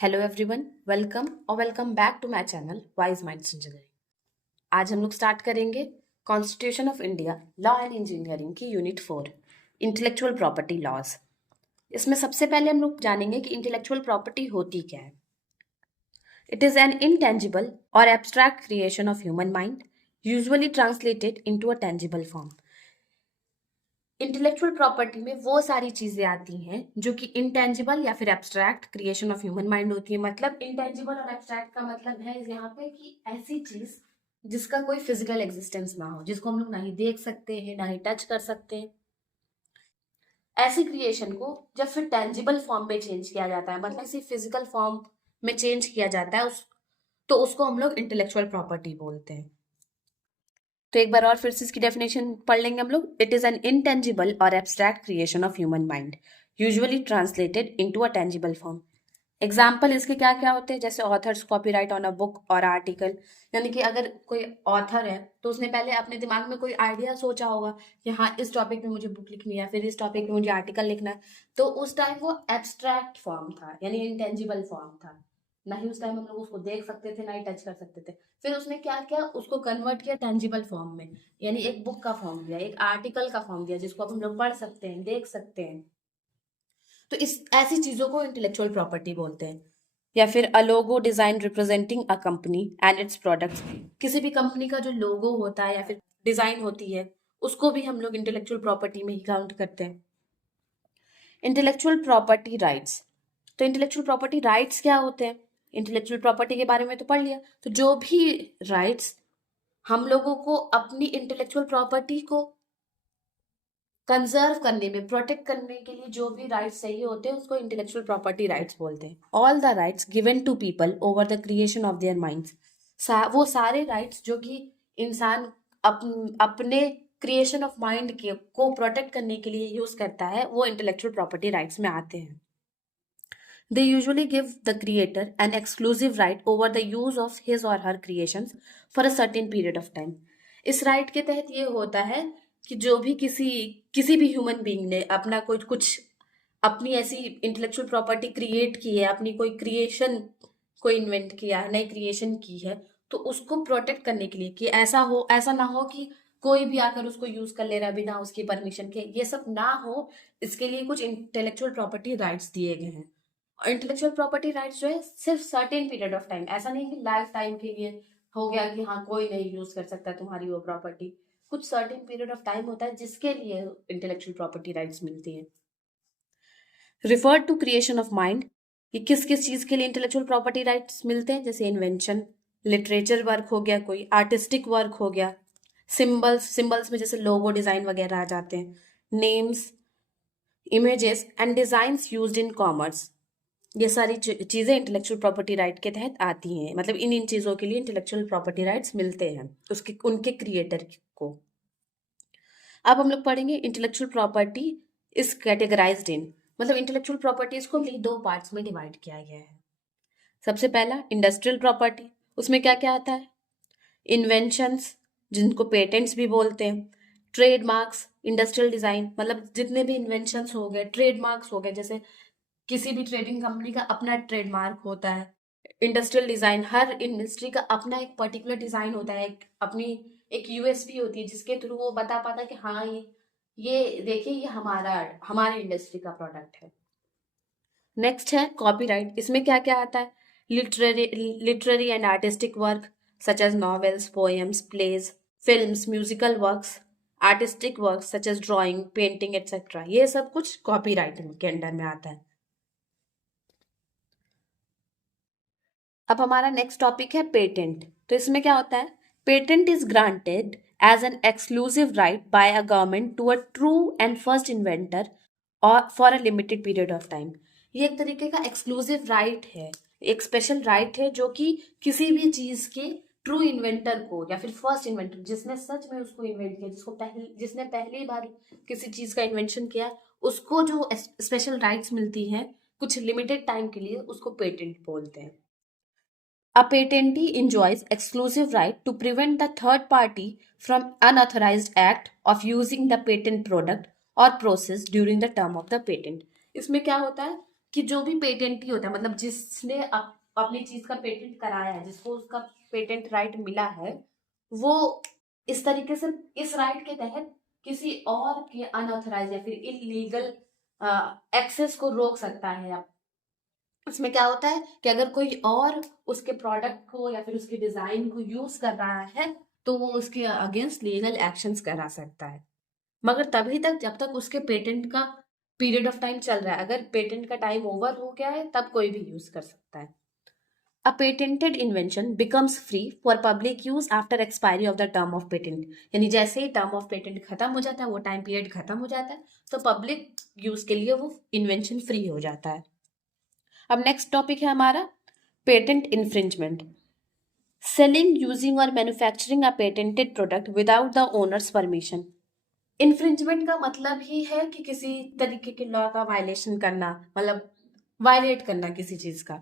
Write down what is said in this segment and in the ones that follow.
Hello everyone, welcome back to my channel Wise Minds Engineering. आज हम लोग start करेंगे constitution of India law and engineering की unit 4 intellectual property laws. इसमें सबसे पहले हम लोग जानेंगे कि इंटेलेक्चुअल प्रॉपर्टी होती क्या है। इट इज एन इनटेंजिबल और abstract creation of human mind usually translated into a tangible form. Intellectual property में वो सारी चीजें आती हैं जो कि इंटेंजिबल या फिर abstract creation of human mind होती है। मतलब इंटेंजिबल और एब्स्ट्रैक्ट का मतलब है यहाँ पे कि ऐसी चीज जिसका कोई फिजिकल एग्जिस्टेंस ना हो, जिसको हम लोग ना ही देख सकते हैं ना ही टच कर सकते हैं, ऐसी क्रिएशन को जब फिर टेंजिबल फॉर्म में चेंज किया जाता है, मतलब किसी फिजिकल फॉर्म में चेंज किया जाता है तो उसको हम लोग इंटेलेक्चुअल प्रॉपर्टी बोलते हैं। तो एक बार और फिर से इसकी डेफिनेशन पढ़ लेंगे हम लोग। इट इज एन इनटेंजिबल और abstract creation of human mind usually translated into a tangible form. Example इसके क्या क्या होते हैं, जैसे authors copyright on a book और आर्टिकल। यानी कि अगर कोई ऑथर है तो उसने पहले अपने दिमाग में कोई आइडिया सोचा होगा कि हाँ इस टॉपिक में मुझे बुक लिखनी है, फिर इस टॉपिक में मुझे आर्टिकल लिखना है। तो उस टाइम वो एब्स्ट्रैक्ट फॉर्म था, यानी इनटेंजिबल फॉर्म था। ना ही उस टाइम हम लोग उसको देख सकते थे ना ही टच कर सकते थे। फिर उसने क्या किया, उसको कन्वर्ट किया टेंजिबल फॉर्म में, यानी एक बुक का फॉर्म दिया, एक आर्टिकल का फॉर्म दिया जिसको अब हम लोग पढ़ सकते हैं, देख सकते हैं। तो इस ऐसी चीजों को इंटेलेक्चुअल प्रॉपर्टी बोलते हैं। या फिर a logo design representing a company and its products. किसी भी कंपनी का जो लोगो होता है या फिर डिजाइन होती है, उसको भी हम लोग इंटेलेक्चुअल प्रॉपर्टी में ही काउंट करते हैं। Intellectual property rights. तो इंटेलेक्चुअल प्रॉपर्टी राइट्स क्या होते हैं? इंटेलेक्चुअल प्रॉपर्टी के बारे में तो पढ़ लिया। तो जो भी राइट्स हम लोगों को अपनी इंटेलेक्चुअल प्रॉपर्टी को कंजर्व करने में, प्रोटेक्ट करने के लिए जो भी राइट्स चाहिए होते हैं, उसको इंटेलेक्चुअल प्रॉपर्टी राइट्स बोलते हैं। All the rights given to people over the creation of their minds. वो सारे राइट्स जो कि इंसान अपने क्रिएशन ऑफ माइंड के को प्रोटेक्ट करने के लिए यूज करता है, वो इंटेलेक्चुअल प्रॉपर्टी राइट्स में आते हैं। They usually give the creator an exclusive right over the use of his or her creations for a certain period of time. इस राइट के तहत ये होता है कि जो भी किसी भी ह्यूमन बीइंग ने अपना कोई कुछ अपनी ऐसी इंटेलेक्चुअल प्रॉपर्टी क्रिएट की है, अपनी कोई क्रिएशन कोई इन्वेंट किया है, नई क्रिएशन की है, तो उसको प्रोटेक्ट करने के लिए कि ऐसा ना हो कि कोई भी आकर उसको यूज कर ले रहा है बिना उसकी परमिशन के, ये सब ना हो। इसके लिए कुछ इंटेलेक्चुअल प्रॉपर्टी राइट्स दिए गए हैं। इंटेलेक्चुअल प्रॉपर्टी राइट्स जो है सिर्फ सर्टेन पीरियड ऑफ टाइम, ऐसा नहीं कि लाइफ टाइम के लिए हो गया कि हाँ कोई नहीं यूज कर सकता तुम्हारी वो प्रॉपर्टी। कुछ सर्टेन पीरियड ऑफ टाइम होता है जिसके लिए इंटेलेक्चुअल प्रॉपर्टी राइट्स मिलती है। Refer to creation of mind. ये किस किस चीज के लिए इंटेलेक्चुअल प्रॉपर्टी राइट्स मिलते हैं? जैसे इन्वेंशन, लिटरेचर वर्क हो गया, कोई आर्टिस्टिक वर्क हो गया, सिंबल्स में जैसे लोगो डिजाइन वगैरह आ जाते हैं, names, images and designs used in commerce. ये सारी चीजें इंटेलेक्चुअल प्रॉपर्टी राइट के तहत आती हैं। मतलब इन चीजों के लिए इंटेलेक्चुअल प्रॉपर्टी राइट्स मिलते हैं उसके उनके क्रिएटर को। अब हम लोग पढ़ेंगे इंटेलेक्चुअल प्रॉपर्टी इज कैटेगराइज्ड इन। मतलब इंटेलेक्चुअल प्रॉपर्टीज को दो पार्ट्स में डिवाइड किया गया है। सबसे पहला इंडस्ट्रियल प्रॉपर्टी। उसमें क्या क्या आता है? इन्वेंशंस, जिनको पेटेंट्स भी बोलते हैं, ट्रेडमार्क्स, इंडस्ट्रियल डिजाइन, मतलब जितने भी इन्वेंशंस हो गए, ट्रेडमार्क्स हो गए, जैसे किसी भी ट्रेडिंग कंपनी का अपना ट्रेडमार्क होता है। इंडस्ट्रियल डिजाइन, हर इंडस्ट्री का अपना एक पर्टिकुलर डिजाइन होता है, एक अपनी एक यूएसपी होती है जिसके थ्रू वो बता पाता है कि हाँ ये देखिए ये हमारे इंडस्ट्री का प्रोडक्ट है। नेक्स्ट है कॉपीराइट। इसमें क्या क्या आता है? Literary and artistic work such as novels, poems, plays, films, musical works, artistic work such as drawing, painting etcetera, ये सब कुछ कॉपीराइट के अंडर में आता है। अब हमारा नेक्स्ट टॉपिक है पेटेंट। तो इसमें क्या होता है? Patent is granted as an exclusive right by a government to a true and first inventor or for a limited period of time. ये एक तरीके का एक्सक्लूसिव राइट है, एक स्पेशल राइट है जो कि किसी भी चीज के ट्रू इन्वेंटर को या फिर फर्स्ट इन्वेंटर जिसने सच में उसको इन्वेंट किया, जिसने पहली बार किसी चीज का इन्वेंशन किया, उसको जो स्पेशल राइट्स मिलती हैं कुछ लिमिटेड टाइम के लिए, उसको पेटेंट बोलते हैं। A patentee enjoys exclusive right to prevent the third party from unauthorized act of using the patent product or process during the term of the patent. इसमें क्या होता है? कि जो भी पेटेंटी होता है, मतलब जिसने अपनी चीज का पेटेंट कराया है, जिसको उसका पेटेंट राइट मिला है, वो इस तरीके से इस राइट के तहत किसी और के अनऑथराइज या फिर इलीगल एक्सेस को रोक सकता है। इसमें क्या होता है कि अगर कोई और उसके प्रोडक्ट को या फिर उसके डिजाइन को यूज कर रहा है तो वो उसके अगेंस्ट लीगल एक्शंस करा सकता है, मगर तभी तक जब तक उसके पेटेंट का पीरियड ऑफ टाइम चल रहा है। अगर पेटेंट का टाइम ओवर हो गया है तब कोई भी यूज कर सकता है। A patented invention becomes free for public use after expiry of the term of patent। यानी जैसे ही टर्म ऑफ पेटेंट खत्म हो जाता है, वो टाइम पीरियड खत्म हो जाता है, तो पब्लिक यूज के लिए वो इन्वेंशन फ्री हो जाता है। अब नेक्स्ट टॉपिक है हमारा पेटेंट इन्फ्रिंजमेंट। सेलिंग, यूजिंग और manufacturing a patented product without the owners permission. Infringement का मतलब ही है कि किसी तरीके के लॉ का वायलेशन करना, मतलब वायलेट करना किसी चीज का।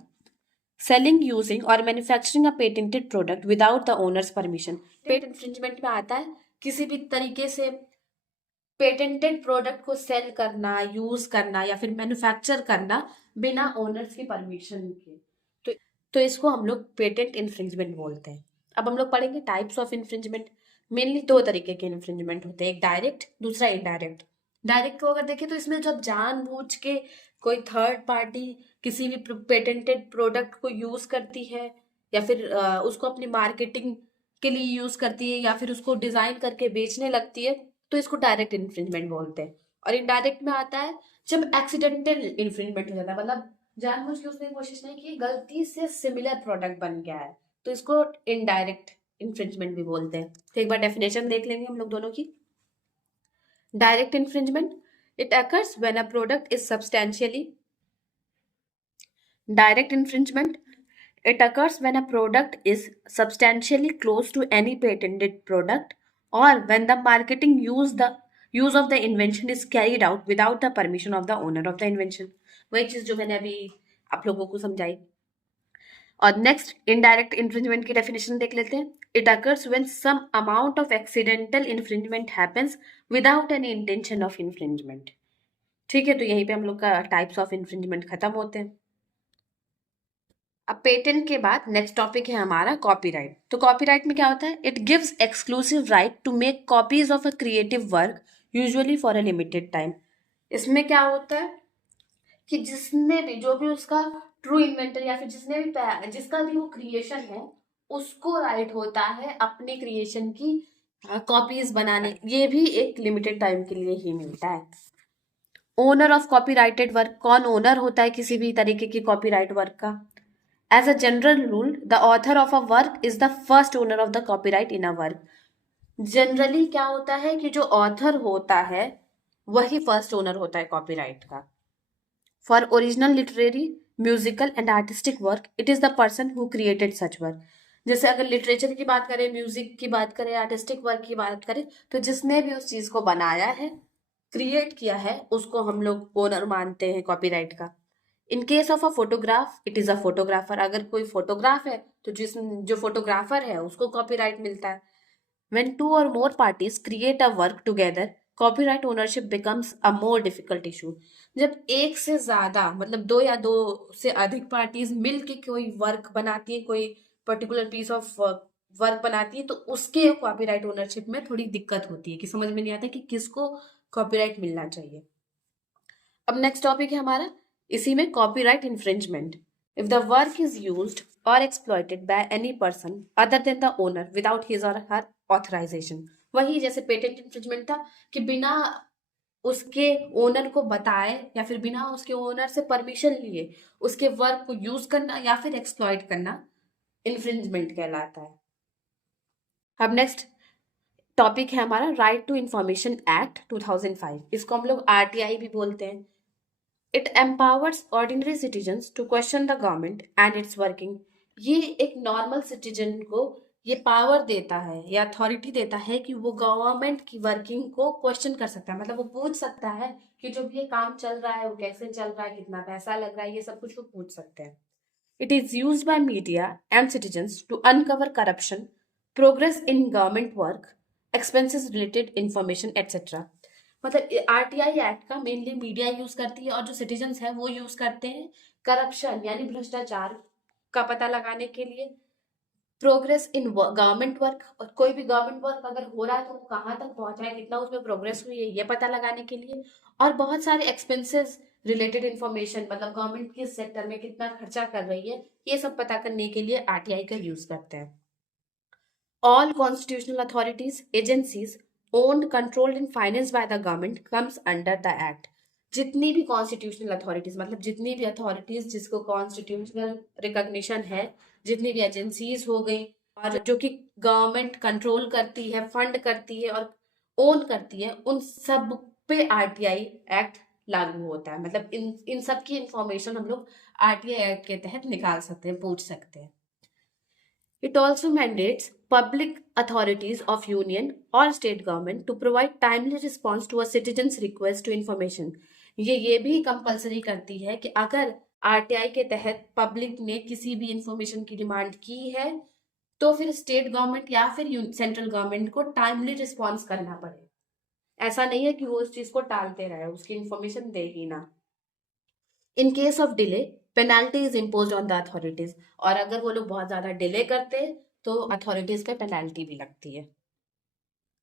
सेलिंग, यूजिंग और manufacturing a patented product without the owners permission. Patent infringement में आता है किसी भी तरीके से पेटेंटेड प्रोडक्ट को सेल करना, यूज करना या फिर मैन्युफैक्चर करना बिना ओनर्स की परमिशन के। तो इसको हम लोग पेटेंट इन्फ्रिंजमेंट बोलते हैं। अब हम लोग पढ़ेंगे टाइप्स ऑफ इन्फ्रिंजमेंट। मेनली दो तरीके के इन्फ्रिंजमेंट होते हैं, एक डायरेक्ट, दूसरा इनडायरेक्ट। डायरेक्ट को अगर देखें तो इसमें जब जानबूझ के कोई थर्ड पार्टी किसी भी पेटेंटेड प्रोडक्ट को यूज करती है या फिर उसको अपनी मार्केटिंग के लिए यूज करती है या फिर उसको डिजाइन करके बेचने लगती है, तो इसको डायरेक्ट इन्फ्रिंजमेंट बोलते हैं। और इनडायरेक्ट में आता है जब एक्सीडेंटल इन्फ्रिंजमेंट हो जाता है, मतलब जानबूझ के उसने कोशिश नहीं की, गलती से सिमिलर प्रोडक्ट बन गया है, तो इसको इनडायरेक्ट इन्फ्रिंजमेंट भी बोलते हैं। तो एक बार डेफिनेशन देख लेंगे हम लोग दोनों की। Direct infringement, it occurs when a product is substantially direct infringement, it occurs when a product is substantially close to any patented product or when the marketing use of the invention is carried out without the permission of the owner of the invention। वही चीज जो मैंने अभी आप लोगों को समझाई। और नेक्स्ट इनडायरेक्ट इन्फ्रिंजमेंट की डेफिनेशन देख लेते हैं। It occurs when some amount of accidental infringement happens without any intention of infringement. ठीक है, तो यहीं पे हम लोग का टाइप्स ऑफ इन्फ्रिंजमेंट खत्म होते हैं। अब पेटेंट के बाद नेक्स्ट टॉपिक है हमारा कॉपीराइट। तो कॉपीराइट में क्या होता है? It gives exclusive right to make copies of a creative work usually for a limited time. इसमें क्या होता है कि जिसने भी, जो भी उसका ट्रू इन्वेंटर या फिर जिसका भी वो क्रिएशन है, उसको राइट होता है अपने क्रिएशन की कॉपीज बनाने। ये भी एक लिमिटेड टाइम के लिए ही मिलता है। ओनर ऑफ कॉपीराइटेड वर्क, कौन ओनर होता है किसी भी तरीके की कॉपीराइट वर्क का? As a general rule, the author of a work is the first owner of the copyright in a work। Generally क्या होता है कि जो ऑथर होता है वही फर्स्ट ओनर होता है कॉपीराइट का। For original literary, musical and artistic work, it is the person who created such work. जैसे अगर लिटरेचर की बात करें, म्यूजिक की बात करें, आर्टिस्टिक वर्क की बात करें, तो जिसने भी उस चीज को बनाया है, क्रिएट किया है, उसको हम लोग ओनर मानते हैं कॉपीराइट का। In case of a photograph, it is a photographer. अगर कोई फोटोग्राफ है तो जो फोटोग्राफर है उसको कॉपीराइट मिलता है। When two or more parties create a work together, copyright ownership becomes a more difficult issue. जब एक से ज्यादा, मतलब दो या दो से अधिक पार्टीज मिलके कोई वर्क बनाती है, कोई पर्टिकुलर पीस ऑफ वर्क बनाती है, तो उसके कॉपीराइट ओनरशिप में थोड़ी दिक्कत होती है कि समझ में नहीं आता कि किसको कॉपीराइट मिलना चाहिए। अब नेक्स्ट टॉपिक है हमारा इसी में copyright infringement. If the work is used or exploited by any person other than the owner without his or her authorisation. वही जैसे पेटेंट इन्फ्रिंजमेंट था कि बिना उसके ओनर को बताए या फिर बिना उसके ओनर से परमिशन लिए उसके वर्क को यूज करना या फिर एक्सप्लॉइट करना इन्फ्रिंजमेंट कहलाता है। अब नेक्स्ट टॉपिक है हमारा राइट टू इंफॉर्मेशन एक्ट 2005। इसको हम लोग आरटीआई भी बोलते हैं। It empowers ordinary citizens to question the government and its working. ये एक नॉर्मल सिटीजन को ये पावर देता है या अथॉरिटी देता है कि वो गवर्नमेंट की वर्किंग को क्वेश्चन कर सकता है, मतलब वो पूछ सकता है कि जो भी ये काम चल रहा है वो कैसे चल रहा है, कितना पैसा लग रहा है, ये सब कुछ वो पूछ सकते हैं। It is use by media and citizens to uncover corruption, progress in government work, expenses related information etc। मतलब आरटीआई एक्ट का मेनली मीडिया यूज करती है और जो सिटीजन्स है वो यूज करते हैं करप्शन यानी भ्रष्टाचार का पता लगाने के लिए, प्रोग्रेस इन गवर्नमेंट वर्क, और कोई भी गवर्नमेंट वर्क अगर हो रहा है तो वो कहाँ तक पहुंचा है, कितना उसमें प्रोग्रेस हुई है, ये पता लगाने के लिए, और बहुत सारे एक्सपेंसेस रिलेटेड इंफॉर्मेशन, मतलब गवर्नमेंट किस सेक्टर में कितना खर्चा कर रही है, ये सब पता करने के लिए आरटीआई का यूज करते हैं। All constitutional authorities, agencies owned, controlled and financed by the government comes under the act. जितनी भी कॉन्स्टिट्यूशनल अथॉरिटीज, मतलब जितनी भी अथॉरिटीज जिसको कॉन्स्टिट्यूशनल रिकॉग्निशन है, जितनी भी एजेंसीज हो गई और जो कि गवर्नमेंट कंट्रोल करती है, फंड करती है और ओन करती है, उन सब पे आरटीआई एक्ट लागू होता है। मतलब इन सब की इंफॉर्मेशन हम लोग आरटीआई एक्ट के तहत निकाल सकते हैं, पूछ सकते हैं। It also mandates public authorities of union or state government to provide timely response to a citizen's request to information. ये भी कंपलसरी करती है कि अगर आरटीआई के तहत पब्लिक ने किसी भी इंफॉर्मेशन की डिमांड की है तो फिर स्टेट गवर्नमेंट या फिर सेंट्रल गवर्नमेंट को टाइमली रिस्पॉन्स करना पड़े। ऐसा नहीं है कि वो उस चीज को टालते रहे, उसकी इंफॉर्मेशन दे ही ना। In case of delay penalty is impose on the authorities, और अगर वो लोग बहुत ज्यादा डिले करते हैं तो अथॉरिटीज पे पेनाल्टी भी लगती है।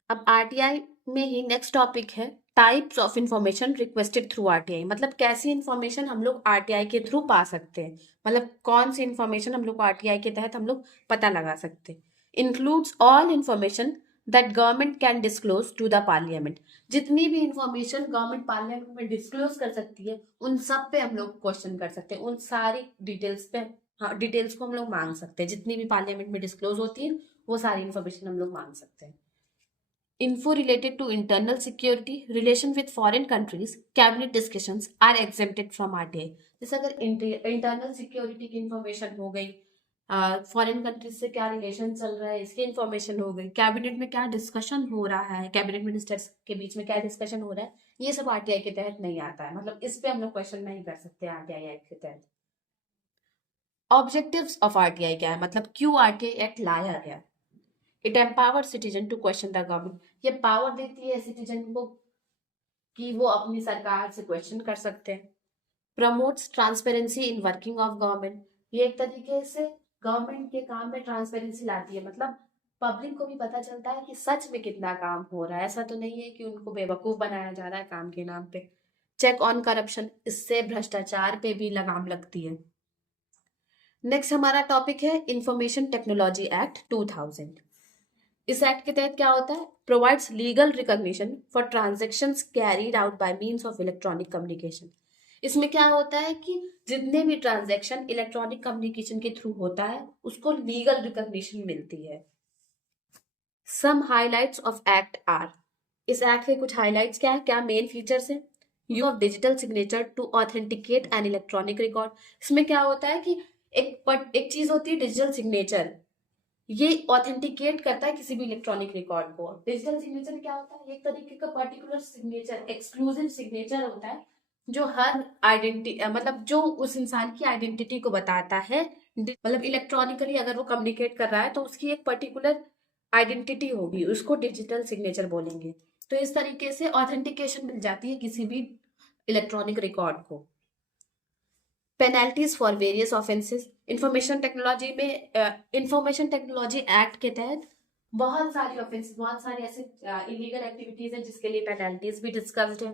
अब आरटीआई में ही नेक्स्ट टॉपिक है types of information requested through RTI. मतलब कैसी इंफॉर्मेशन हम लोग आरटीआई के थ्रू पा सकते हैं, मतलब कौन सी इंफॉर्मेशन हम लोग आरटीआई के तहत हम लोग पता लगा सकते हैं। Includes all information that government can disclose to the parliament. जितनी भी इंफॉर्मेशन गवर्नमेंट पार्लियामेंट में डिस्क्लोज कर सकती है उन सब पे हम लोग क्वेश्चन कर सकते हैं, उन सारी डिटेल्स पे, हाँ डिटेल्स को हम लोग मांग सकते हैं। जितनी भी पार्लियामेंट में डिस्क्लोज होती है वो सारी इंफॉर्मेशन हम लोग मांग सकते हैं। Info related to internal security, relation with foreign countries, cabinet discussions are exempted from RTI. जैसे अगर इंटरनल सिक्योरिटी की इंफॉर्मेशन हो गई, फॉरेन कंट्रीज से क्या रिलेशन चल रहा है इसकी इंफॉर्मेशन हो गई, कैबिनेट में क्या डिस्कशन हो रहा है, कैबिनेट मिनिस्टर्स के बीच में क्या डिस्कशन हो रहा है, ये सब आरटीआई के तहत नहीं आता है। मतलब इस पे हम लोग क्वेश्चन नहीं कर सकते आरटीआई एक्ट के तहत। ऑब्जेक्टिव्स ऑफ आरटीआई क्या है, मतलब क्यों आरटीआई एक्ट लाया गया। It empower citizen to question the government. ये पावर देती है सिटीजन को कि वो अपनी सरकार से क्वेश्चन कर सकते हैं। Promotes transparency in working of government. ये एक तरीके से गवर्नमेंट के काम में ट्रांसपेरेंसी लाती है, मतलब पब्लिक को भी पता चलता है कि सच में कितना काम हो रहा है, ऐसा तो नहीं है कि उनको बेवकूफ बनाया जा रहा है काम के नाम पे। चेक ऑन करप्शन, इससे भ्रष्टाचार पे भी लगाम लगती है। नेक्स्ट हमारा टॉपिक है इंफॉर्मेशन टेक्नोलॉजी एक्ट 2000। इस एक्ट के तहत क्या होता है, provides legal recognition for transactions carried out by means of electronic communication. इसमें क्या होता है कि जितने भी ट्रांजैक्शन इलेक्ट्रॉनिक कम्युनिकेशन के थ्रू होता है उसको लीगल रिकॉग्निशन मिलती है। Some highlights of act are. इस एक्ट के कुछ हाइलाइट्स क्या है, क्या मेन फीचर्स है। Use of digital signature to authenticate an electronic record. इसमें क्या होता है कि एक चीज होती है डिजिटल सिग्नेचर, ये ऑथेंटिकेट करता है किसी भी इलेक्ट्रॉनिक रिकॉर्ड को। डिजिटल सिग्नेचर क्या होता है, एक तरीके का पर्टिकुलर सिग्नेचर, एक्सक्लूसिव सिग्नेचर होता है जो हर आइडेंटिटी, मतलब जो उस इंसान की आइडेंटिटी को बताता है। मतलब इलेक्ट्रॉनिकली अगर वो कम्युनिकेट कर रहा है तो उसकी एक पर्टिकुलर आइडेंटिटी होगी, उसको डिजिटल सिग्नेचर बोलेंगे। तो इस तरीके से ऑथेंटिकेशन मिल जाती है किसी भी इलेक्ट्रॉनिक रिकॉर्ड को। Penalties for various offences. Information technology में इंफॉर्मेशन टेक्नोलॉजी एक्ट के तहत बहुत सारी ऑफेंस, बहुत सारी ऐसे इलीगल एक्टिविटीज हैं जिसके लिए पेनल्टीज भी डिस्कस्ड है।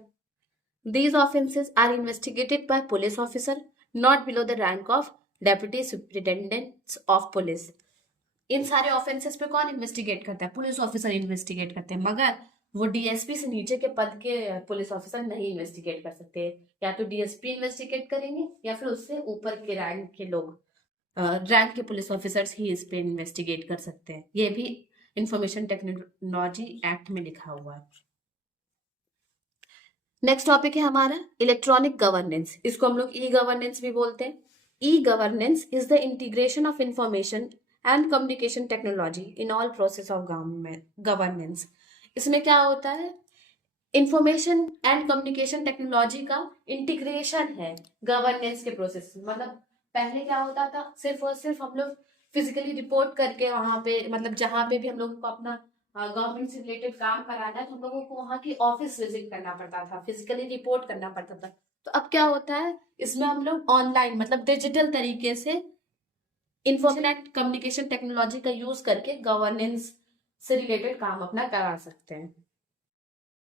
These offences are investigated by police officer not below the rank of deputy superintendents of police. इन सारे ऑफेंसेस पे कौन इन्वेस्टिगेट करता है, पुलिस ऑफिसर इन्वेस्टिगेट करते हैं, मगर वो डीएसपी से नीचे के पद के पुलिस ऑफिसर नहीं इन्वेस्टिगेट कर सकते। या तो डीएसपी इन्वेस्टिगेट करेंगे या फिर उससे ऊपर के रैंक के लोग, रैंक के पुलिस ऑफिसर्स ही इस पे इन्वेस्टिगेट कर सकते हैं। ये भी इंफॉर्मेशन टेक्नोलॉजी एक्ट में लिखा हुआ है। नेक्स्ट टॉपिक है हमारा इलेक्ट्रॉनिक गवर्नेंस। इसको हम लोग ई गवर्नेंस भी बोलते हैं। E governance is the integration of information and communication technology in all process of governance. इसमें क्या होता है, इंफॉर्मेशन एंड कम्युनिकेशन टेक्नोलॉजी का इंटीग्रेशन है गवर्नेंस के प्रोसेस में। मतलब पहले क्या होता था, सिर्फ और सिर्फ हम लोग फिजिकली रिपोर्ट करके वहां पे, मतलब जहां पे भी हम लोग को अपना गवर्नमेंट से रिलेटेड काम कराना है तो हम लोगों को वहाँ की ऑफिस विजिट करना पड़ता था, फिजिकली रिपोर्ट करना पड़ता था। तो अब क्या होता है, इसमें हम लोग ऑनलाइन मतलब डिजिटल तरीके से इंफॉर्मेशन कम्युनिकेशन टेक्नोलॉजी का यूज करके गवर्नेंस से रिलेटेड काम अपना करा सकते हैं।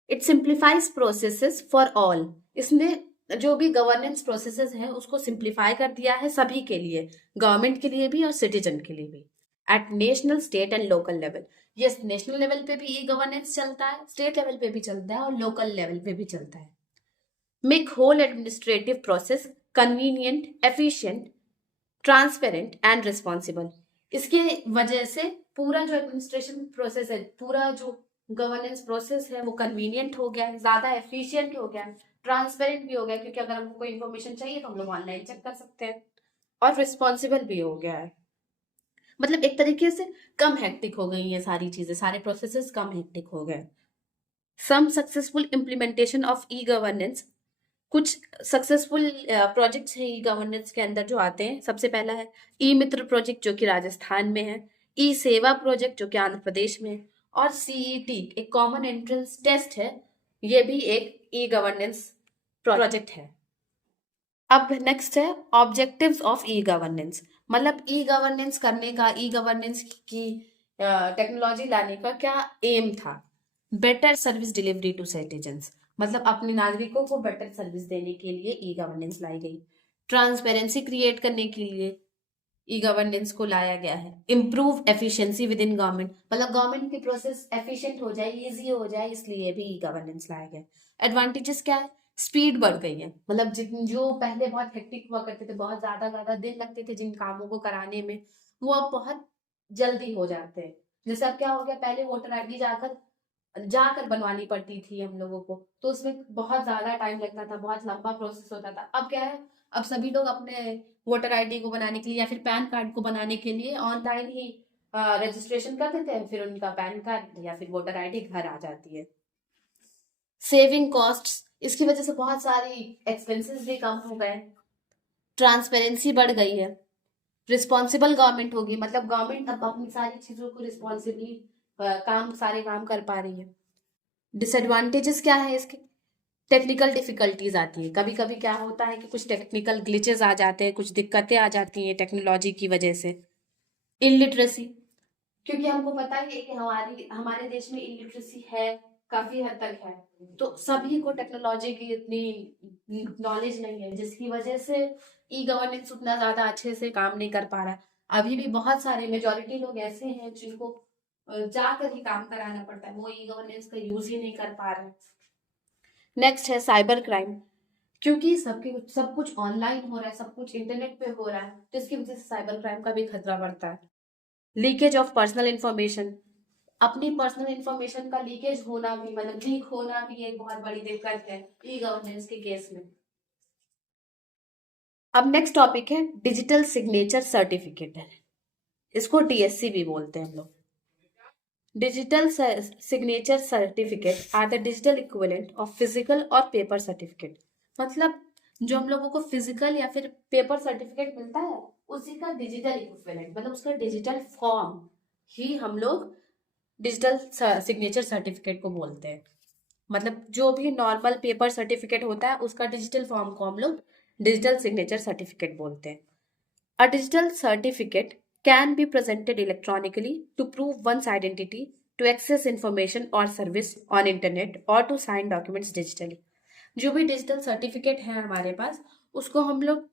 It simplifies processes for all. इसने जो भी गवर्नेंस प्रोसेसेस है उसको सिंप्लीफाई कर दिया है सभी के लिए, गवर्नमेंट के लिए भी और सिटीजन के लिए भी, at national state and local level. Yes, national level पे भी ई गवर्नेंस चलता है, स्टेट लेवल पे भी चलता है और लोकल लेवल पे भी चलता है। Make whole administrative process convenient, efficient, transparent and responsible. इसके वजह से पूरा जो एडमिनिस्ट्रेशन प्रोसेस है, पूरा जो गवर्नेंस प्रोसेस है वो कन्वीनियंट हो गया है, ज्यादा एफिशिएंट हो गया है, ट्रांसपेरेंट भी हो गया क्योंकि अगर हमको कोई इन्फॉर्मेशन चाहिए तो हम लोग ऑनलाइन चेक कर सकते हैं, और रिस्पॉन्सिबल भी हो गया है। मतलब एक तरीके से कम हेक्टिक हो गई ये सारी चीजें, सारे प्रोसेसेस कम हेक्टिक हो गए। Some successful implementation of e governance. कुछ सक्सेसफुल प्रोजेक्ट्स हैं ई गवर्नेंस के अंदर जो आते हैं। सबसे पहला है ई मित्र प्रोजेक्ट जो कि राजस्थान में है, ई सेवा प्रोजेक्ट जो कि आंध्र प्रदेश में है, और सीईटी एक कॉमन एंट्रेंस टेस्ट है, ये भी एक ई गवर्नेंस प्रोजेक्ट है। अब नेक्स्ट है ऑब्जेक्टिव्स ऑफ ई गवर्नेंस। मतलब ई गवर्नेंस करने का, ई गवर्नेंस की टेक्नोलॉजी लाने का क्या एम था। Better service delivery to citizens, मतलब अपने नागरिकों को बेटर सर्विस देने के लिए ई गवर्नेंस लाई गई। ट्रांसपेरेंसी क्रिएट करने के लिए ई गवर्नेंस को लाया गया है। Improve efficiency with in government, मतलब गवर्नमेंट की प्रोसेस एफिशिएंट हो जाए, इजी हो जाए, इसलिए भी ई गवर्नेंस लाया गया। एडवांटेजेस क्या है, स्पीड बढ़ गई है, मतलब जिन जो पहले बहुत हेक्टिक हुआ करते थे, बहुत ज्यादा दिन लगते थे जिन कामों को कराने में, वो अब बहुत जल्दी हो जाते हैं। जैसे अब क्या हो गया, पहले वोटर आईडी जाकर बनवानी पड़ती थी हम लोगों को, तो उसमें बहुत ज्यादा टाइम लगता था, बहुत लंबा प्रोसेस होता था। अब क्या है, अब सभी लोग अपने वोटर आईडी को बनाने के लिए या फिर पैन कार्ड को बनाने के लिए ऑनलाइन ही रजिस्ट्रेशन कर देते हैं, फिर उनका पैन कार्ड या फिर वोटर आईडी घर आ जाती है। सेविंग कॉस्ट्स, इसकी वजह से बहुत सारी एक्सपेंसेस भी कम हो गए। ट्रांसपेरेंसी बढ़ गई है। रिस्पॉन्सिबल गवर्नमेंट होगी, मतलब गवर्नमेंट अब अपनी सारी चीजों को रिस्पॉन्सिबली सारे काम कर पा रही है। डिसएडवांटेजेस क्या है इसके, टेक्निकल डिफिकल्टीज आती है, कभी कभी क्या होता है कि कुछ टेक्निकल ग्लिचेस आ जाते हैं, कुछ दिक्कतें आ जाती हैं टेक्नोलॉजी की वजह से। इलिटरेसी, क्योंकि हमको पता है कि हमारे देश में इलिटरेसी है, काफी हद तक है, तो सभी को टेक्नोलॉजी की इतनी नॉलेज नहीं है, जिसकी वजह से ई गवर्नेंस उतना ज्यादा अच्छे से काम नहीं कर पा रहा है। अभी भी बहुत सारे मेजोरिटी लोग ऐसे हैं जिनको जाकर ही काम कराना पड़ता है, वो ई गवर्नेंस का यूज ही नहीं कर पा रहे। नेक्स्ट है साइबर क्राइम, क्योंकि सब कुछ ऑनलाइन हो रहा है, सब कुछ इंटरनेट पे हो रहा है, तो इसकी वजह से साइबर क्राइम का भी खतरा बढ़ता है। लीकेज ऑफ पर्सनल इंफॉर्मेशन, अपनी पर्सनल इंफॉर्मेशन का लीकेज होना भी, मतलब लीक होना भी एक बहुत बड़ी दिक्कत है ई गवर्नेंस के केस में। अब नेक्स्ट टॉपिक है डिजिटल सिग्नेचर सर्टिफिकेट है, इसको डीएससी भी बोलते हैं हम लोग। Digital signature certificate are the digital equivalent of physical और पेपर सर्टिफिकेट, मतलब जो हम लोगों को फिजिकल या फिर पेपर सर्टिफिकेट मिलता है उसी का डिजिटल इक्विवेलेंट, मतलब उसका डिजिटल फॉर्म ही हम लोग डिजिटल सिग्नेचर सर्टिफिकेट को बोलते हैं। मतलब जो भी नॉर्मल पेपर सर्टिफिकेट होता है उसका डिजिटल फॉर्म को हम लोग डिजिटल सिग्नेचर सर्टिफिकेट बोलते हैं। A digital certificate can be presented electronically to prove one's identity, to access information or service on internet or to sign documents digitally। जो भी डिजिटल सर्टिफिकेट है हमारे पास उसको हम लोग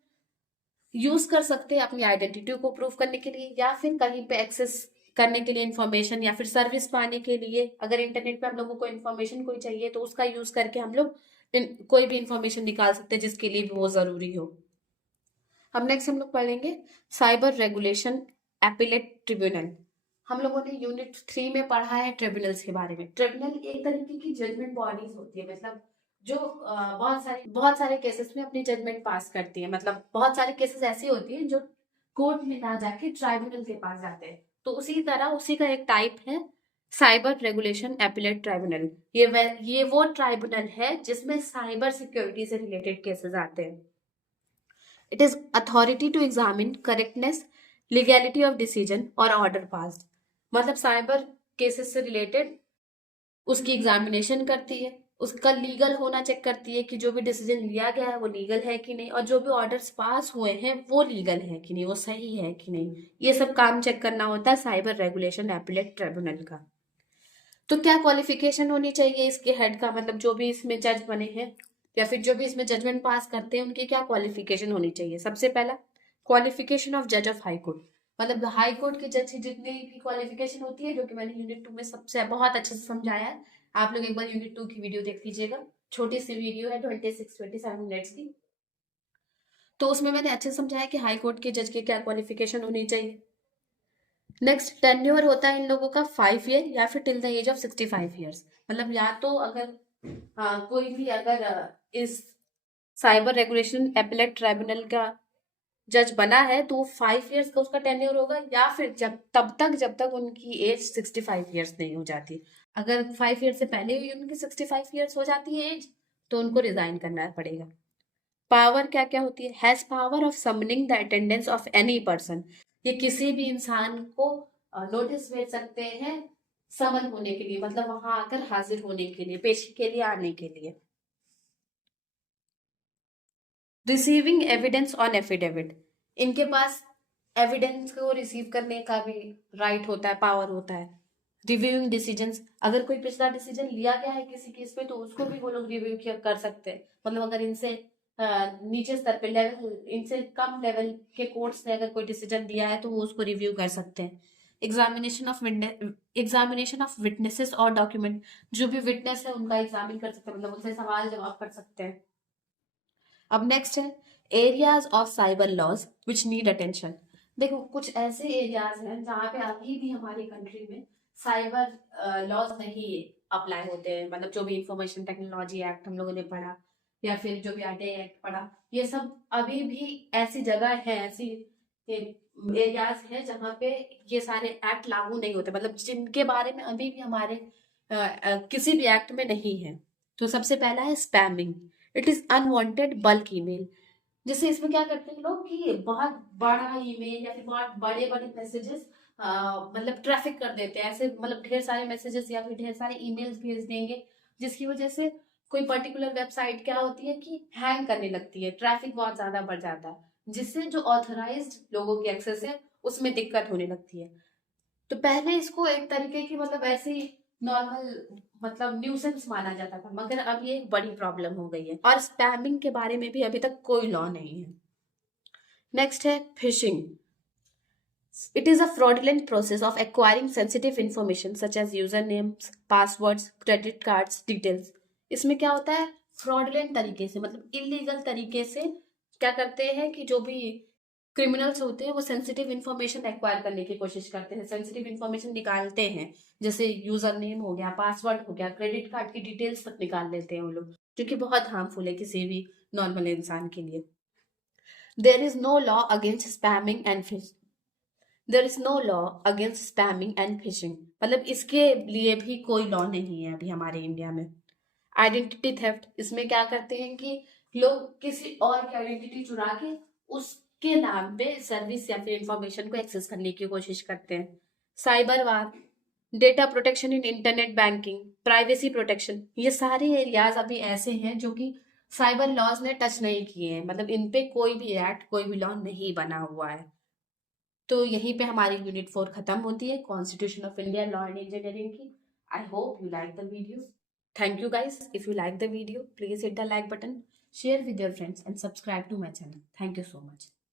यूज कर सकते हैं अपनी आइडेंटिटी को प्रूव करने के लिए, या फिर कहीं पे एक्सेस करने के लिए इंफॉर्मेशन, या फिर सर्विस पाने के लिए। अगर इंटरनेट पे हम लोगों को इन्फॉर्मेशन कोई चाहिए तो उसका यूज करके हम लोग कोई भी इंफॉर्मेशन निकाल सकते हैं जिसके लिए भी वो जरूरी हो। अब नेक्स्ट हम लोग पढ़ेंगे साइबर रेगुलेशन एपिलेट ट्रिब्यूनल। हम लोगों ने यूनिट 3 में पढ़ा है ट्रिब्यूनल्स के बारे में। ट्रिब्यूनल एक तरीके की जजमेंट बॉडीज होती है, मतलब जो बहुत सारे केसेस में अपनी जजमेंट पास करती है। मतलब बहुत सारे केसेस ऐसी होती है जो कोर्ट में ना जाके ट्राइब्यूनल के पास जाते हैं, तो उसी तरह उसी का एक टाइप है साइबर रेगुलेशन एपिलेट ट्राइब्यूनल। ये वो ट्राइब्यूनल है जिसमें साइबर सिक्योरिटी से रिलेटेड केसेस आते हैं। It is authority to examine correctness, legality of decision और ऑर्डर पास्ड। मतलब साइबर केसेस से रिलेटेड उसकी एग्जामिनेशन करती है, उसका लीगल होना चेक करती है कि जो भी डिसीजन लिया गया है वो लीगल है कि नहीं, और जो भी ऑर्डर्स पास हुए हैं वो लीगल है कि नहीं, वो सही है कि नहीं, ये सब काम चेक करना होता है साइबर रेगुलेशन एपीलेट ट्रिब्यूनल का। तो क्या क्वालिफिकेशन होनी चाहिए इसके हेड का, मतलब जो भी इसमें जज बने हैं या फिर जो भी इसमें जजमेंट पास करते हैं उनकी क्या क्वालिफिकेशन होनी चाहिए? सबसे पहला, क्वालिफिकेशन ऑफ जज ऑफ हाई कोर्ट, मतलब हाई कोर्ट के जज की जितनी भी क्वालिफिकेशन होती है, जो कि मैंने यूनिट 2 में सबसे बहुत अच्छे से समझाया है। आप लोग एक बार यूनिट 2 की वीडियो देख लीजिएगा, छोटी सी वीडियो है 26-27 मिनट्स की। तो उसमें मैंने अच्छे से समझाया कि हाई कोर्ट के जज की क्या क्वालिफिकेशन होनी चाहिए। नेक्स्ट, टेन्योर होता है इन लोगों का 5 ईयर या फिर till the age of 65 years, मतलब या तो अगर कोई भी अगर इस साइबर रेगुलेशन एपीलेट ट्राइब्यूनल का जज बना है तो 5 ईयर्स का उसका टेन्योर होगा, या फिर जब तक उनकी एज 65 ईयर्स नहीं हो जाती। अगर 5 ईयर से पहले ही उनकी 65 ईयर्स हो जाती है एज, तो उनको रिजाइन करना पड़ेगा। पावर क्या क्या होती है? Has power of summoning the attendance of any person, ये किसी भी इंसान को नोटिस भेज सकते हैं समन होने के लिए, मतलब वहां आकर हाजिर होने के लिए, पेशी के लिए आने के लिए। रिसीविंग एविडेंस ऑन एफिडेविट, इनके पास एविडेंस को रिसीव करने का भी राइट होता है, पावर होता है। रिव्यूइंग डिसीजंस, अगर कोई पिछला डिसीजन लिया गया है किसी केस पे तो उसको भी वो लोग रिव्यू कर सकते हैं, मतलब अगर इनसे नीचे स्तर पे लेवल, इनसे कम लेवल के कोर्ट्स ने अगर कोई डिसीजन दिया है तो वो उसको रिव्यू कर सकते हैं। एग्जामिनेशन ऑफ विटनेसेस और डॉक्यूमेंट, जो भी विटनेस है उनका एग्जामिन कर सकते हैं, मतलब उनसे सवाल जवाब कर सकते हैं। अब नेक्स्ट है areas of cyber laws which need attention. देखो कुछ ऐसे एरियाज हैं जहाँ पे अभी भी हमारी कंट्री में साइबर लॉज नहीं अप्लाई होते हैं, मतलब जो भी इंफॉर्मेशन टेक्नोलॉजी एक्ट हम लोगों ने पढ़ा या फिर जो भी आरटीआई एक्ट पढ़ा, ये सब अभी भी ऐसी जगह है, ऐसी एरियाज हैं जहाँ पे ये सारे एक्ट लागू नहीं होते, मतलब जिनके बारे में अभी भी हमारे किसी भी एक्ट में नहीं है। तो सबसे पहला है spamming, it is unwanted bulk email. जैसे इसमें क्या करते हैं लोग कि बहुत बड़ा ईमेल या फिर बहुत बड़े बड़े मैसेजेस मतलब ट्रैफिक कर देते हैं, ऐसे मतलब ढेर सारे मैसेजेस या फिर ढेर सारे ईमेल्स भेज देंगे, जिसकी वजह से कोई पर्टिकुलर वेबसाइट क्या होती है कि हैंग करने लगती है, ट्रैफिक बहुत ज्यादा बढ़ जाता है, जिससे जो ऑथराइज्ड लोगों की एक्सेस है उसमें दिक्कत होने लगती है। तो पहले इसको एक तरीके की मतलब ऐसे ही नॉर्मल मतलब न्यूसेंस माना जाता था, मगर अब ये एक बड़ी प्रॉब्लम हो गई है, और स्पैमिंग के बारे में भी अभी तक कोई लॉ नहीं है। नेक्स्ट है phishing, it is a fraudulent process of acquiring sensitive information such as user names, passwords, credit cards details. इसमें क्या होता है, फ्रॉडुलेंट तरीके से मतलब इलीगल तरीके से क्या करते हैं कि जो भी क्रिमिनल्स होते हैं वो सेंसिटिव इन्फॉर्मेशन एक्वायर करने की कोशिश करते हैं, सेंसिटिव इन्फॉर्मेशन निकालते हैं, जैसे यूजर नेम हो गया, पासवर्ड हो गया, क्रेडिट कार्ड की डिटेल्स तक निकाल लेते हैं वो लोग, जो कि बहुत हार्मफुल है किसी भी नॉर्मल इंसान के लिए। There is no law against spamming and fish, there is no law against spamming and phishing, मतलब इसके लिए भी कोई लॉ नहीं है अभी हमारे इंडिया में। आइडेंटिटी थेफ्ट, इसमें क्या करते हैं कि लोग किसी और की आइडेंटिटी चुरा के उसके नाम पे सर्विस या फिर इंफॉर्मेशन को एक्सेस करने की कोशिश करते हैं। Cyber war, data protection in internet banking, privacy protection, ये सारे एरियाज अभी ऐसे हैं जो कि साइबर लॉज ने टच नहीं किए हैं, मतलब इन पे कोई भी एक्ट कोई भी लॉ नहीं बना हुआ है। तो यहीं पे हमारी यूनिट 4 खत्म होती है, constitution of India law and engineering की। I hope you like the video. Thank you guys. If you like the video, please hit the like button, share with your friends and subscribe to my channel. Thank you so much.